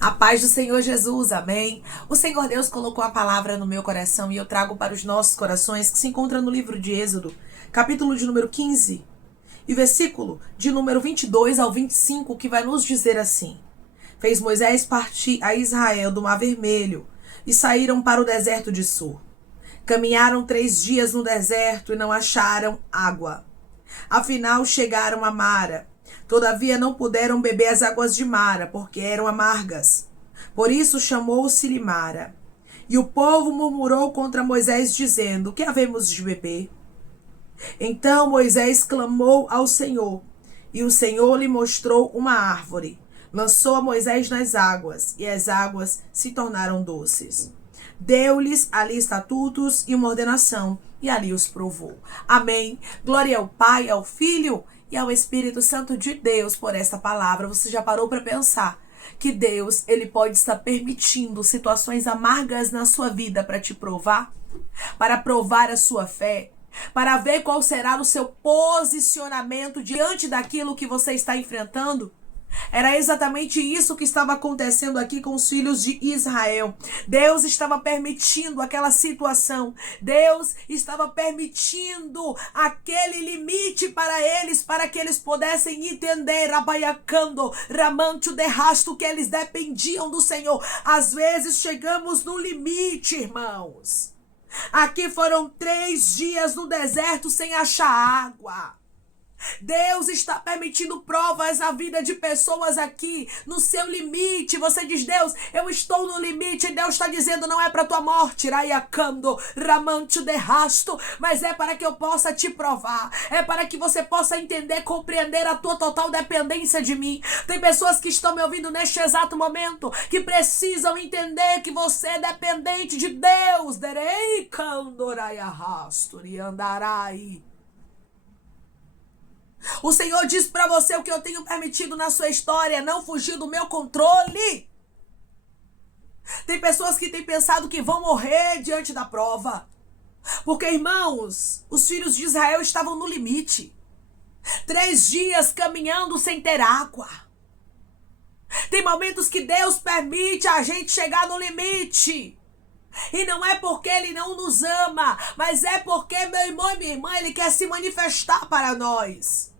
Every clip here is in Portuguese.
A paz do Senhor Jesus, amém. O Senhor Deus colocou a palavra no meu coração e eu trago para os nossos corações, que se encontra no livro de Êxodo, capítulo de número 15, e versículo de número 22 ao 25, que vai nos dizer assim: Fez Moisés partir a Israel do Mar Vermelho e saíram para o deserto de Sur. Caminharam 3 dias no deserto e não acharam água. Afinal chegaram a Mara. Todavia não puderam beber as águas de Mara, porque eram amargas. Por isso chamou-se-lhe Mara. E o povo murmurou contra Moisés, dizendo: Que havemos de beber? Então Moisés clamou ao Senhor, e o Senhor lhe mostrou uma árvore. Lançou a Moisés nas águas, e as águas se tornaram doces. Deu-lhes ali estatutos e uma ordenação, e ali os provou. Amém. Glória ao Pai, ao Filho e ao Espírito Santo de Deus por esta palavra. Você já parou para pensar que Deus, ele pode estar permitindo situações amargas na sua vida para te provar? Para provar a sua fé? Para ver qual será o seu posicionamento diante daquilo que você está enfrentando? Era exatamente isso que estava acontecendo aqui com os filhos de Israel. Deus estava permitindo aquela situação. Deus estava permitindo aquele limite para eles, para que eles pudessem entender, abaiacando, ramancho de rasto, que eles dependiam do Senhor. Às vezes chegamos no limite, irmãos. Aqui foram 3 dias no deserto sem achar água. Deus está permitindo provas na vida de pessoas aqui, no seu limite. Você diz: Deus, eu estou no limite. E Deus está dizendo: não é para tua morte, raiacando, ramancho de rasto, mas é para que eu possa te provar. É para que você possa entender, compreender a tua total dependência de mim. Tem pessoas que estão me ouvindo neste exato momento, que precisam entender que você é dependente de Deus. Derei candorai arrasto e andarai. O Senhor diz para você: o que eu tenho permitido na sua história não fugir do meu controle. Tem pessoas que têm pensado que vão morrer diante da prova. Porque, irmãos, os filhos de Israel estavam no limite. 3 dias caminhando sem ter água. Tem momentos que Deus permite a gente chegar no limite. E não é porque Ele não nos ama, mas é porque, meu irmão e minha irmã, Ele quer se manifestar para nós.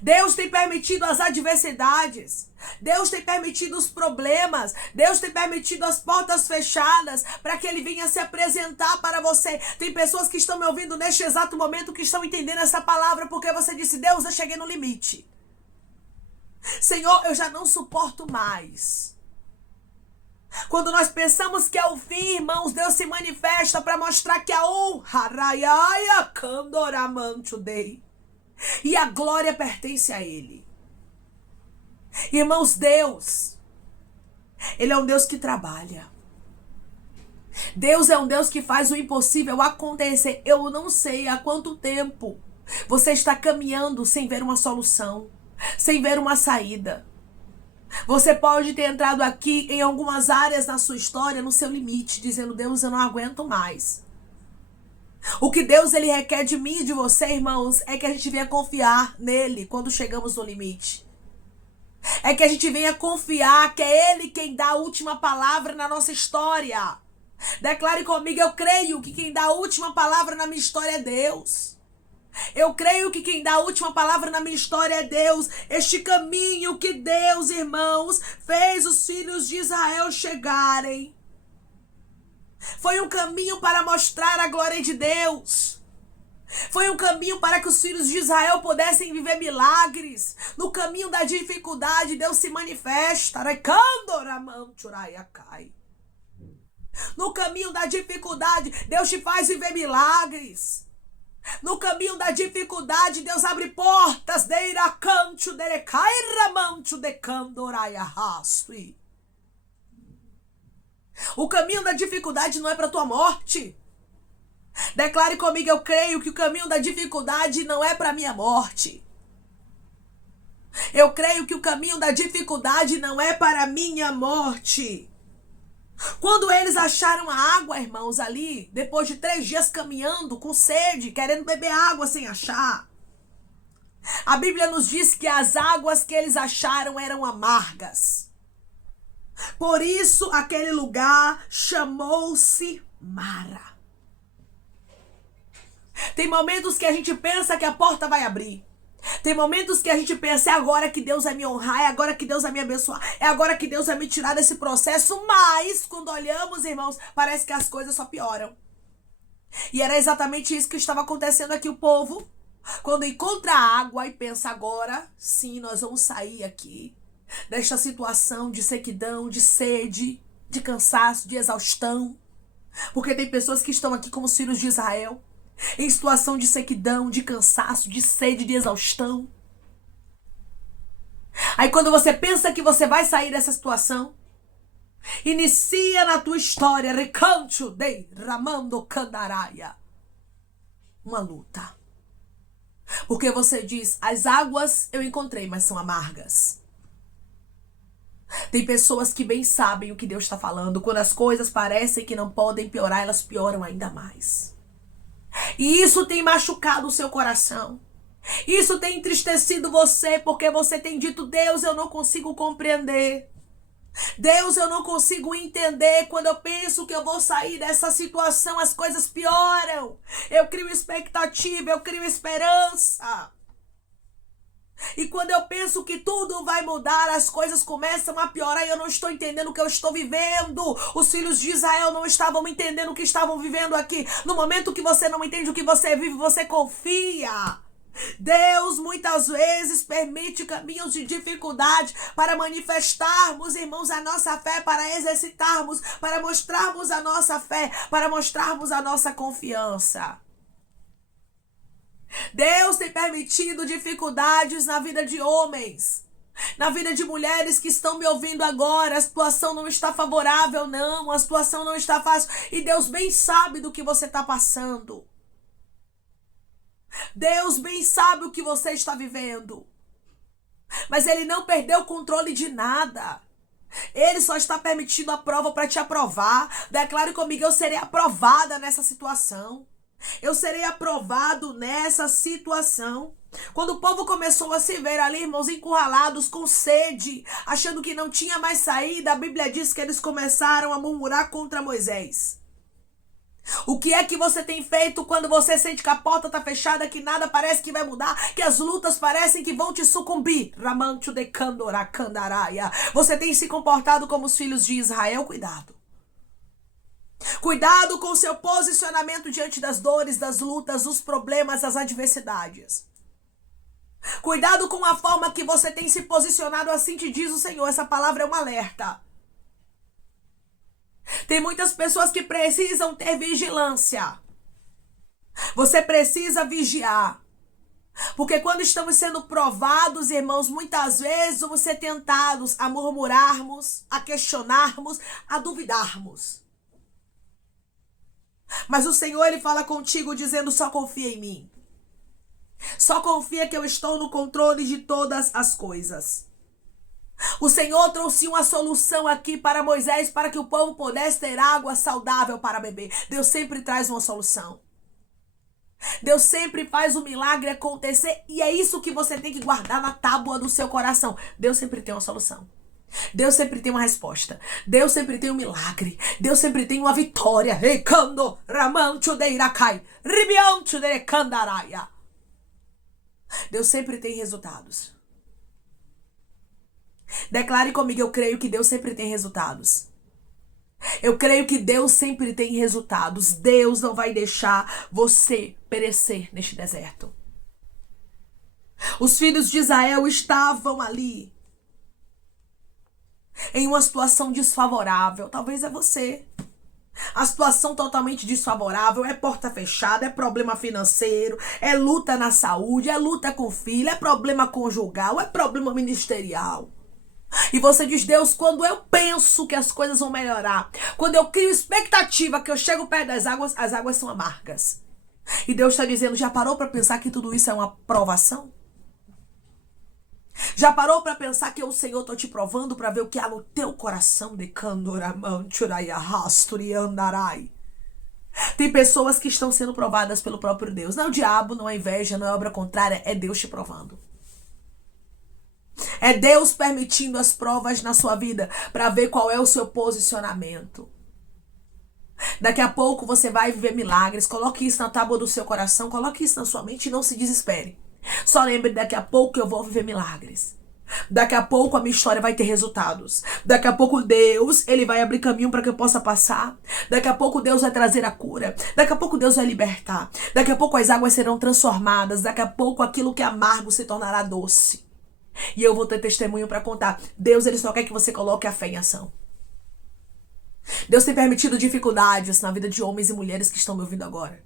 Deus tem permitido as adversidades. Deus tem permitido os problemas. Deus tem permitido as portas fechadas para que Ele venha se apresentar para você. Tem pessoas que estão me ouvindo neste exato momento que estão entendendo essa palavra porque você disse: Deus, eu cheguei no limite. Senhor, eu já não suporto mais. Quando nós pensamos que é o fim, irmãos, Deus se manifesta para mostrar que a honra e a glória pertence a Ele. Irmãos, Deus, Ele é um Deus que trabalha. Deus é um Deus que faz o impossível acontecer. Eu não sei há quanto tempo você está caminhando sem ver uma solução, sem ver uma saída. Você pode ter entrado aqui em algumas áreas na sua história, no seu limite, dizendo: Deus, eu não aguento mais. O que Deus ele requer de mim e de você, irmãos, é que a gente venha confiar nele quando chegamos no limite. É que a gente venha confiar que é Ele quem dá a última palavra na nossa história. Declare comigo: eu creio que quem dá a última palavra na minha história é Deus. Eu creio que quem dá a última palavra na minha história é Deus. Este caminho que Deus, irmãos, fez os filhos de Israel chegarem foi um caminho para mostrar a glória de Deus. Foi um caminho para que os filhos de Israel pudessem viver milagres. No caminho da dificuldade, Deus se manifesta. No caminho da dificuldade, Deus te faz viver milagres. No caminho da dificuldade, Deus abre portas. O caminho da dificuldade não é para tua morte. Declare comigo: eu creio que o caminho da dificuldade não é para minha morte. Eu creio que o caminho da dificuldade não é para minha morte. Quando eles acharam a água, irmãos, ali, depois de 3 dias caminhando, com sede, querendo beber água sem achar, a Bíblia nos diz que as águas que eles acharam eram amargas. Por isso aquele lugar chamou-se Mara. Tem momentos que a gente pensa que a porta vai abrir. Tem momentos que a gente pensa, é agora que Deus vai me honrar, é agora que Deus vai me abençoar, é agora que Deus vai me tirar desse processo, mas quando olhamos, irmãos, parece que as coisas só pioram. E era exatamente isso que estava acontecendo aqui, o povo, quando encontra água e pensa, agora sim, nós vamos sair aqui desta situação de sequidão, de sede, de cansaço, de exaustão. Porque tem pessoas que estão aqui como os filhos de Israel, em situação de sequidão, de cansaço, de sede, de exaustão. Aí quando você pensa que você vai sair dessa situação, inicia na tua história, recanto de ramando candaraia, uma luta. Porque você diz, as águas eu encontrei, mas são amargas. Tem pessoas que bem sabem o que Deus está falando. Quando as coisas parecem que não podem piorar, elas pioram ainda mais. E isso tem machucado o seu coração. Isso tem entristecido você, porque você tem dito, Deus, eu não consigo compreender. Deus, eu não consigo entender. Quando eu penso que eu vou sair dessa situação, as coisas pioram. Eu crio expectativa, eu crio esperança. E quando eu penso que tudo vai mudar, as coisas começam a piorar e eu não estou entendendo o que eu estou vivendo. Os filhos de Israel não estavam entendendo o que estavam vivendo aqui. No momento que você não entende o que você vive, você confia. Deus muitas vezes permite caminhos de dificuldade para manifestarmos, irmãos, a nossa fé, para exercitarmos, para mostrarmos a nossa fé, para mostrarmos a nossa confiança. Deus tem permitido dificuldades na vida de homens, na vida de mulheres que estão me ouvindo agora. A situação não está favorável, não. A situação não está fácil. E Deus bem sabe do que você está passando. Deus bem sabe o que você está vivendo. Mas Ele não perdeu o controle de nada. Ele só está permitindo a prova para te aprovar. Declare comigo, eu serei aprovada nessa situação. Eu serei aprovado nessa situação. Quando o povo começou a se ver ali, irmãos, encurralados, com sede, achando que não tinha mais saída, a Bíblia diz que eles começaram a murmurar contra Moisés. O que é que você tem feito quando você sente que a porta está fechada, que nada parece que vai mudar, que as lutas parecem que vão te sucumbir? Ramancho de Candora Candaraia. Você tem se comportado como os filhos de Israel? Cuidado. Cuidado com o seu posicionamento diante das dores, das lutas, dos problemas, das adversidades. Cuidado com a forma que você tem se posicionado, assim te diz o Senhor. Essa palavra é um alerta. Tem muitas pessoas que precisam ter vigilância. Você precisa vigiar. Porque quando estamos sendo provados, irmãos, muitas vezes vamos ser tentados a murmurarmos, a questionarmos, a duvidarmos. Mas o Senhor, Ele fala contigo dizendo, só confia em mim. Só confia que eu estou no controle de todas as coisas. O Senhor trouxe uma solução aqui para Moisés, para que o povo pudesse ter água saudável para beber. Deus sempre traz uma solução. Deus sempre faz o milagre acontecer, e é isso que você tem que guardar na tábua do seu coração. Deus sempre tem uma solução. Deus sempre tem uma resposta. Deus sempre tem um milagre. Deus sempre tem uma vitória. Deus sempre tem resultados. Declare comigo, eu creio que Deus sempre tem resultados. Eu creio que Deus sempre tem resultados. Deus não vai deixar você perecer neste deserto. Os filhos de Israel estavam ali em uma situação desfavorável. Talvez é você. A situação totalmente desfavorável, é porta fechada, é problema financeiro, é luta na saúde, é luta com filho, é problema conjugal, é problema ministerial. E você diz, Deus, quando eu penso que as coisas vão melhorar, quando eu crio expectativa que eu chego perto das águas, as águas são amargas. E Deus está dizendo, já parou para pensar que tudo isso é uma provação? Já parou para pensar que eu, Senhor, estou te provando para ver o que há no teu coração? De andarai. Tem pessoas que estão sendo provadas pelo próprio Deus. Não é o diabo, não é inveja, não é obra contrária, é Deus te provando. É Deus permitindo as provas na sua vida para ver qual é o seu posicionamento. Daqui a pouco você vai viver milagres. Coloque isso na tábua do seu coração, coloque isso na sua mente e não se desespere. Só lembre, daqui a pouco eu vou viver milagres. Daqui a pouco a minha história vai ter resultados. Daqui a pouco Deus, ele vai abrir caminho para que eu possa passar. Daqui a pouco Deus vai trazer a cura. Daqui a pouco Deus vai libertar. Daqui a pouco as águas serão transformadas. Daqui a pouco aquilo que é amargo se tornará doce. E eu vou ter testemunho para contar. Deus, ele só quer que você coloque a fé em ação. Deus tem permitido dificuldades na vida de homens e mulheres que estão me ouvindo agora.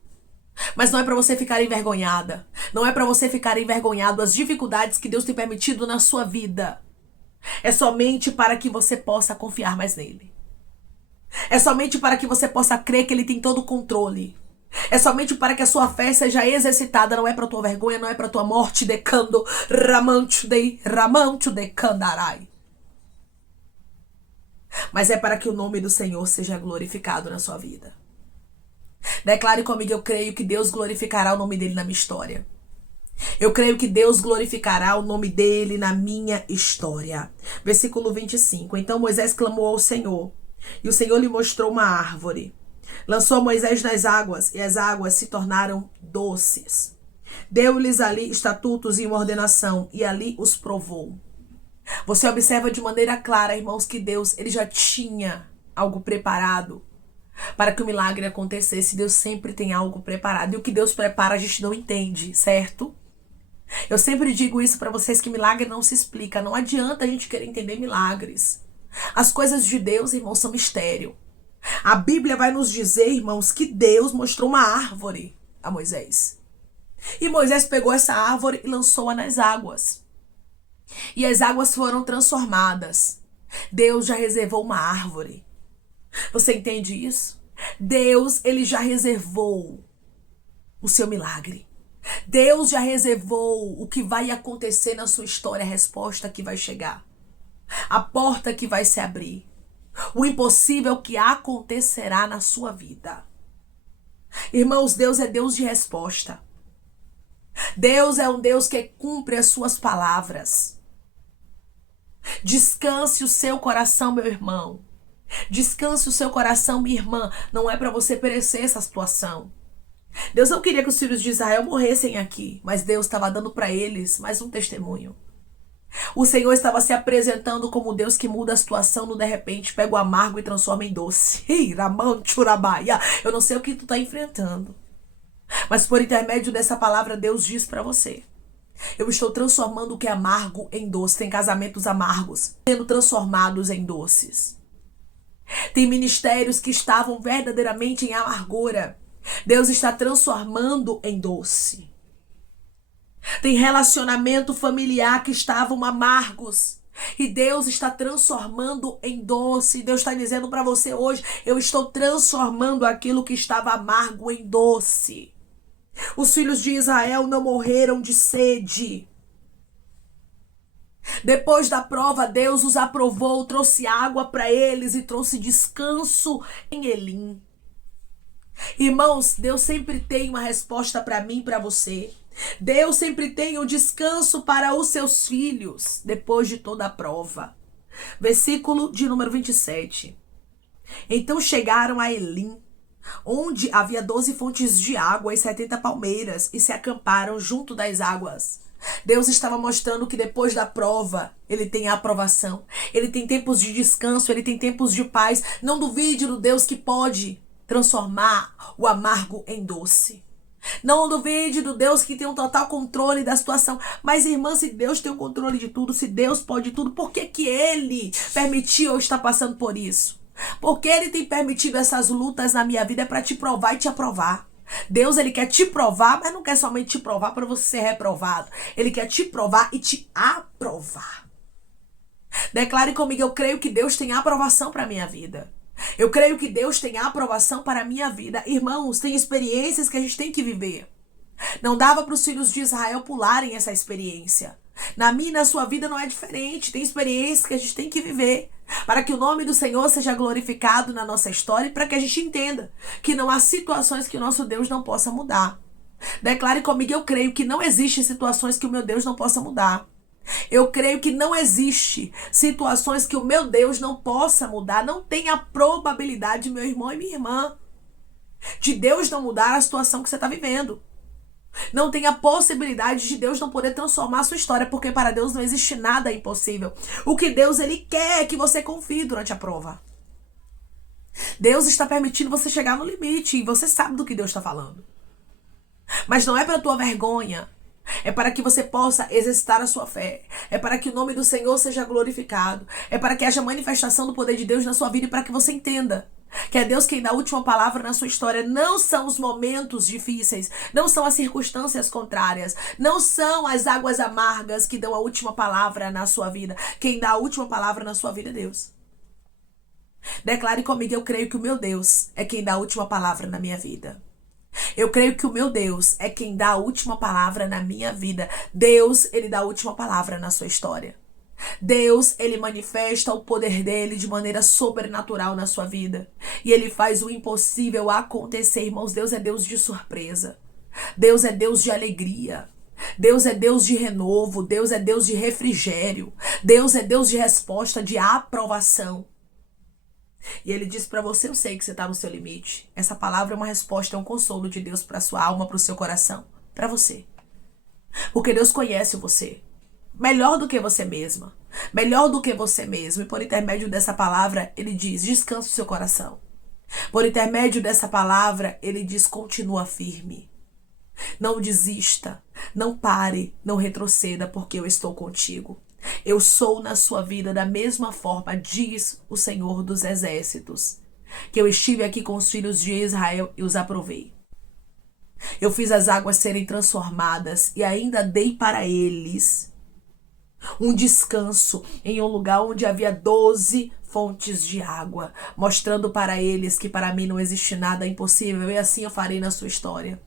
Mas não é para você ficar envergonhada. Não é para você ficar envergonhado as dificuldades que Deus tem permitido na sua vida. É somente para que você possa confiar mais nele. É somente para que você possa crer que ele tem todo o controle. É somente para que a sua fé seja exercitada. Não é para tua vergonha, não é para tua morte. Decando, ramancho de candarai. Mas é para que o nome do Senhor seja glorificado na sua vida. Declare comigo, eu creio que Deus glorificará o nome dele na minha história. Eu creio que Deus glorificará o nome dele na minha história. Versículo 25. Então Moisés clamou ao Senhor, e o Senhor lhe mostrou uma árvore. Lançou Moisés nas águas, e as águas se tornaram doces. Deu-lhes ali estatutos e uma ordenação, e ali os provou. Você observa de maneira clara, irmãos, que Deus, ele já tinha algo preparado para que o milagre acontecesse. Deus sempre tem algo preparado. E o que Deus prepara a gente não entende, certo? Eu sempre digo isso para vocês, que milagre não se explica. Não adianta a gente querer entender milagres. As coisas de Deus, irmãos, são mistério. A Bíblia vai nos dizer, irmãos, que Deus mostrou uma árvore a Moisés. E Moisés pegou essa árvore e lançou-a nas águas. E as águas foram transformadas. Deus já reservou uma árvore. Você entende isso? Deus, ele já reservou o seu milagre. Deus já reservou o que vai acontecer na sua história, a resposta que vai chegar. A porta que vai se abrir. O impossível que acontecerá na sua vida. Irmãos, Deus é Deus de resposta. Deus é um Deus que cumpre as suas palavras. Descanse o seu coração, meu irmão. Descanse o seu coração, minha irmã. Não é para você perecer essa situação. Deus não queria que os filhos de Israel morressem aqui, mas Deus estava dando para eles mais um testemunho. O Senhor estava se apresentando como Deus que muda a situação no de repente, pega o amargo e transforma em doce. Eu não sei o que tu está enfrentando, mas por intermédio dessa palavra Deus diz para você: eu estou transformando o que é amargo em doce. Tem casamentos amargos sendo transformados em doces. Tem ministérios que estavam verdadeiramente em amargura. Deus está transformando em doce. Tem relacionamento familiar que estavam amargos. E Deus está transformando em doce. Deus está dizendo para você hoje: eu estou transformando aquilo que estava amargo em doce. Os filhos de Israel não morreram de sede. Depois da prova, Deus os aprovou, trouxe água para eles e trouxe descanso em Elim. Irmãos, Deus sempre tem uma resposta para mim e para você. Deus sempre tem um descanso para os seus filhos depois de toda a prova. Versículo de número 27. Então chegaram a Elim, onde havia 12 fontes de água e 70 palmeiras, e se acamparam junto das águas. Deus estava mostrando que depois da prova, ele tem a aprovação. Ele tem tempos de descanso, ele tem tempos de paz. Não duvide do Deus que pode transformar o amargo em doce. Não duvide do Deus que tem um total controle da situação. Mas, irmã, se Deus tem o controle de tudo, se Deus pode tudo, por que que ele permitiu eu estar passando por isso? Porque ele tem permitido essas lutas na minha vida para te provar e te aprovar. Deus, ele quer te provar, mas não quer somente te provar para você ser reprovado. Ele quer te provar e te aprovar. Declare comigo: eu creio que Deus tem aprovação para a minha vida. Eu creio que Deus tem aprovação para a minha vida. Irmãos, tem experiências que a gente tem que viver. Não dava para os filhos de Israel pularem essa experiência. Na minha e na sua vida não é diferente. Tem experiências que a gente tem que viver para que o nome do Senhor seja glorificado na nossa história e para que a gente entenda que não há situações que o nosso Deus não possa mudar. Declare comigo: eu creio que não existem situações que o meu Deus não possa mudar. Eu creio que não existe situações que o meu Deus não possa mudar. Não tem a probabilidade, meu irmão e minha irmã, de Deus não mudar a situação que você está vivendo. Não tem a possibilidade de Deus não poder transformar a sua história, porque para Deus não existe nada impossível. O que Deus ele quer é que você confie durante a prova. Deus está permitindo você chegar no limite e você sabe do que Deus está falando. Mas não é para a tua vergonha. É para que você possa exercitar a sua fé. É para que o nome do Senhor seja glorificado. É para que haja manifestação do poder de Deus na sua vida e para que você entenda que é Deus quem dá a última palavra na sua história. Não são os momentos difíceis, não são as circunstâncias contrárias, não são as águas amargas que dão a última palavra na sua vida. Quem dá a última palavra na sua vida é Deus. Declare comigo: eu creio que o meu Deus é quem dá a última palavra na minha vida. Eu creio que o meu Deus é quem dá a última palavra na minha vida. Deus, ele dá a última palavra na sua história. Deus, ele manifesta o poder dele de maneira sobrenatural na sua vida. E ele faz o impossível acontecer, irmãos. Deus é Deus de surpresa. Deus é Deus de alegria. Deus é Deus de renovo. Deus é Deus de refrigério. Deus é Deus de resposta, de aprovação. E ele diz para você: eu sei que você está no seu limite. Essa palavra é uma resposta, é um consolo de Deus para sua alma, para o seu coração, para você. Porque Deus conhece você melhor do que você mesma, melhor do que você mesmo. E por intermédio dessa palavra, ele diz: descansa o seu coração. Por intermédio dessa palavra, ele diz: continua firme. Não desista, não pare, não retroceda, porque eu estou contigo. Eu sou na sua vida da mesma forma, diz o Senhor dos Exércitos, que eu estive aqui com os filhos de Israel e os aprovei. Eu fiz as águas serem transformadas e ainda dei para eles um descanso em um lugar onde havia 12 fontes de água, mostrando para eles que para mim não existe nada impossível, e assim eu farei na sua história.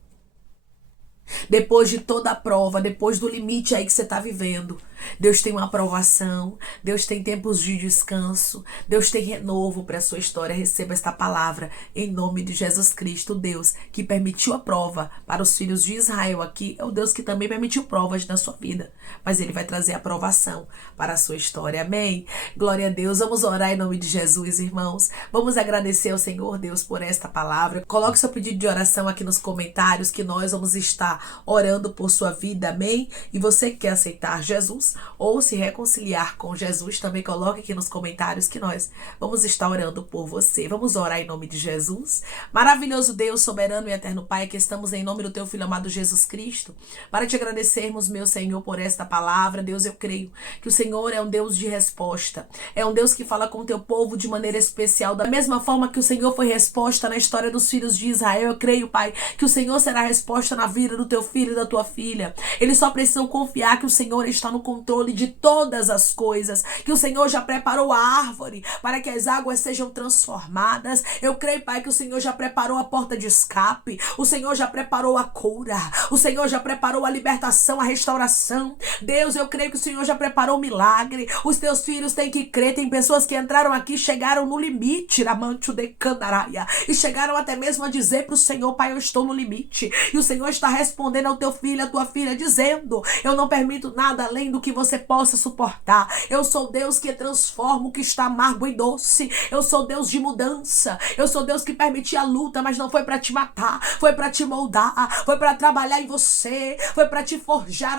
Depois de toda a prova, depois do limite aí que você está vivendo, Deus tem uma aprovação, Deus tem tempos de descanso, Deus tem renovo para a sua história. Receba esta palavra em nome de Jesus Cristo. Deus que permitiu a prova para os filhos de Israel aqui é o Deus que também permitiu provas na sua vida, mas ele vai trazer aprovação para a sua história. Amém? Glória a Deus. Vamos orar em nome de Jesus, irmãos. Vamos agradecer ao Senhor Deus por esta palavra. Coloque seu pedido de oração aqui nos comentários, que nós vamos estar orando por sua vida. Amém? E você que quer aceitar Jesus ou se reconciliar com Jesus, também coloque aqui nos comentários que nós vamos estar orando por você. Vamos orar em nome de Jesus. Maravilhoso Deus, soberano e eterno Pai, que estamos em nome do teu Filho amado Jesus Cristo, para te agradecermos, meu Senhor, por esta palavra. Deus, eu creio que o Senhor é um Deus de resposta, é um Deus que fala com o teu povo de maneira especial, da mesma forma que o Senhor foi resposta na história dos filhos de Israel. Eu creio, Pai, que o Senhor será resposta na vida do teu filho e da tua filha. Eles só precisam confiar que o Senhor está no controle de todas as coisas, que o Senhor já preparou a árvore para que as águas sejam transformadas. Eu creio, Pai, que o Senhor já preparou a porta de escape, o Senhor já preparou a cura, o Senhor já preparou a libertação, a restauração. Deus, eu creio que o Senhor já preparou o milagre. Os teus filhos têm que crer. Tem pessoas que entraram aqui, chegaram no limite, Ramancho de Candaraia, e chegaram até mesmo a dizer para o Senhor: Pai, eu estou no limite. E o Senhor está respondendo ao teu filho, à tua filha, dizendo: eu não permito nada além do que você possa suportar. Eu sou Deus que transforma o que está amargo em doce. Eu sou Deus de mudança. Eu sou Deus que permitia a luta, mas não foi para te matar, foi para te moldar, foi para trabalhar em você, foi para te forjar,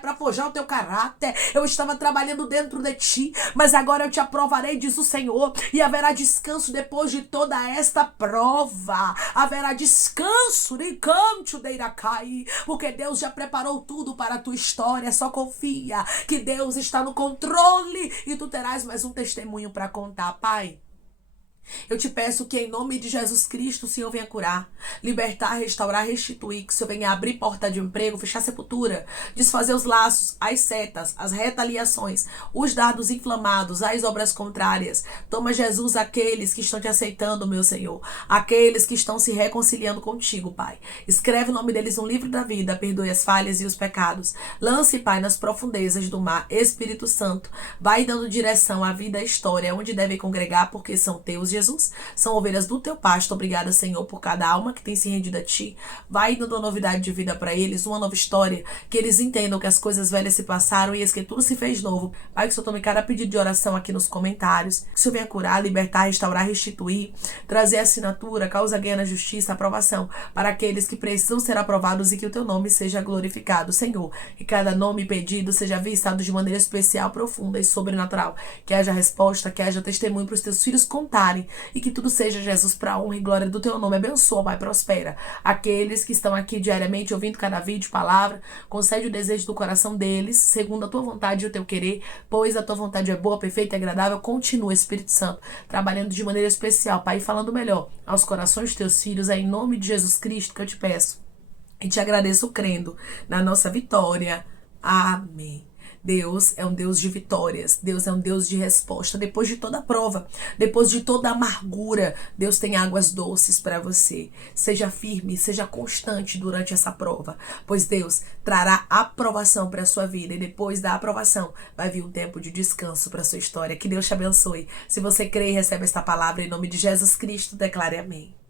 para forjar o teu caráter. Eu estava trabalhando dentro de ti, mas agora eu te aprovarei, diz o Senhor, e haverá descanso depois de toda esta prova. Haverá descanso, porque Deus já preparou tudo para a tua história. Só confia que Deus está no controle e tu terás mais um testemunho para contar. Pai, eu te peço que em nome de Jesus Cristo o Senhor venha curar, libertar, restaurar, restituir, que o Senhor venha abrir porta de emprego, fechar sepultura, desfazer os laços, as setas, as retaliações, os dardos inflamados, as obras contrárias. Toma, Jesus, aqueles que estão te aceitando, meu Senhor, aqueles que estão se reconciliando contigo, Pai. Escreve o nome deles no livro da vida, perdoe as falhas e os pecados. Lance, Pai, nas profundezas do mar. Espírito Santo, vai dando direção à vida e à história, onde devem congregar, porque são teus. Jesus. São ovelhas do teu pasto. Obrigada, Senhor, por cada alma que tem se rendido a ti. Vai dando novidade de vida para eles, uma nova história, que eles entendam que as coisas velhas se passaram e eis que tudo se fez novo. Pai, que o Senhor tome cada pedido de oração aqui nos comentários, que o Senhor venha curar, libertar, restaurar, restituir, trazer assinatura, causa ganha na justiça, aprovação para aqueles que precisam ser aprovados e que o teu nome seja glorificado, Senhor. Que cada nome e pedido seja visitado de maneira especial, profunda e sobrenatural. Que haja resposta, que haja testemunho para os teus filhos contarem e que tudo seja, Jesus, para a honra e glória do teu nome. Abençoa, Pai, prospera aqueles que estão aqui diariamente ouvindo cada vídeo, palavra, concede o desejo do coração deles, segundo a tua vontade e o teu querer, pois a tua vontade é boa, perfeita e agradável. Continua, Espírito Santo, trabalhando de maneira especial, Pai, falando melhor aos corações dos teus filhos. É em nome de Jesus Cristo que eu te peço e te agradeço crendo na nossa vitória. Amém. Deus é um Deus de vitórias, Deus é um Deus de resposta. Depois de toda prova, depois de toda amargura, Deus tem águas doces para você. Seja firme, seja constante durante essa prova, pois Deus trará aprovação para a sua vida e depois da aprovação vai vir um tempo de descanso para a sua história. Que Deus te abençoe. Se você crê e recebe esta palavra em nome de Jesus Cristo, declare amém.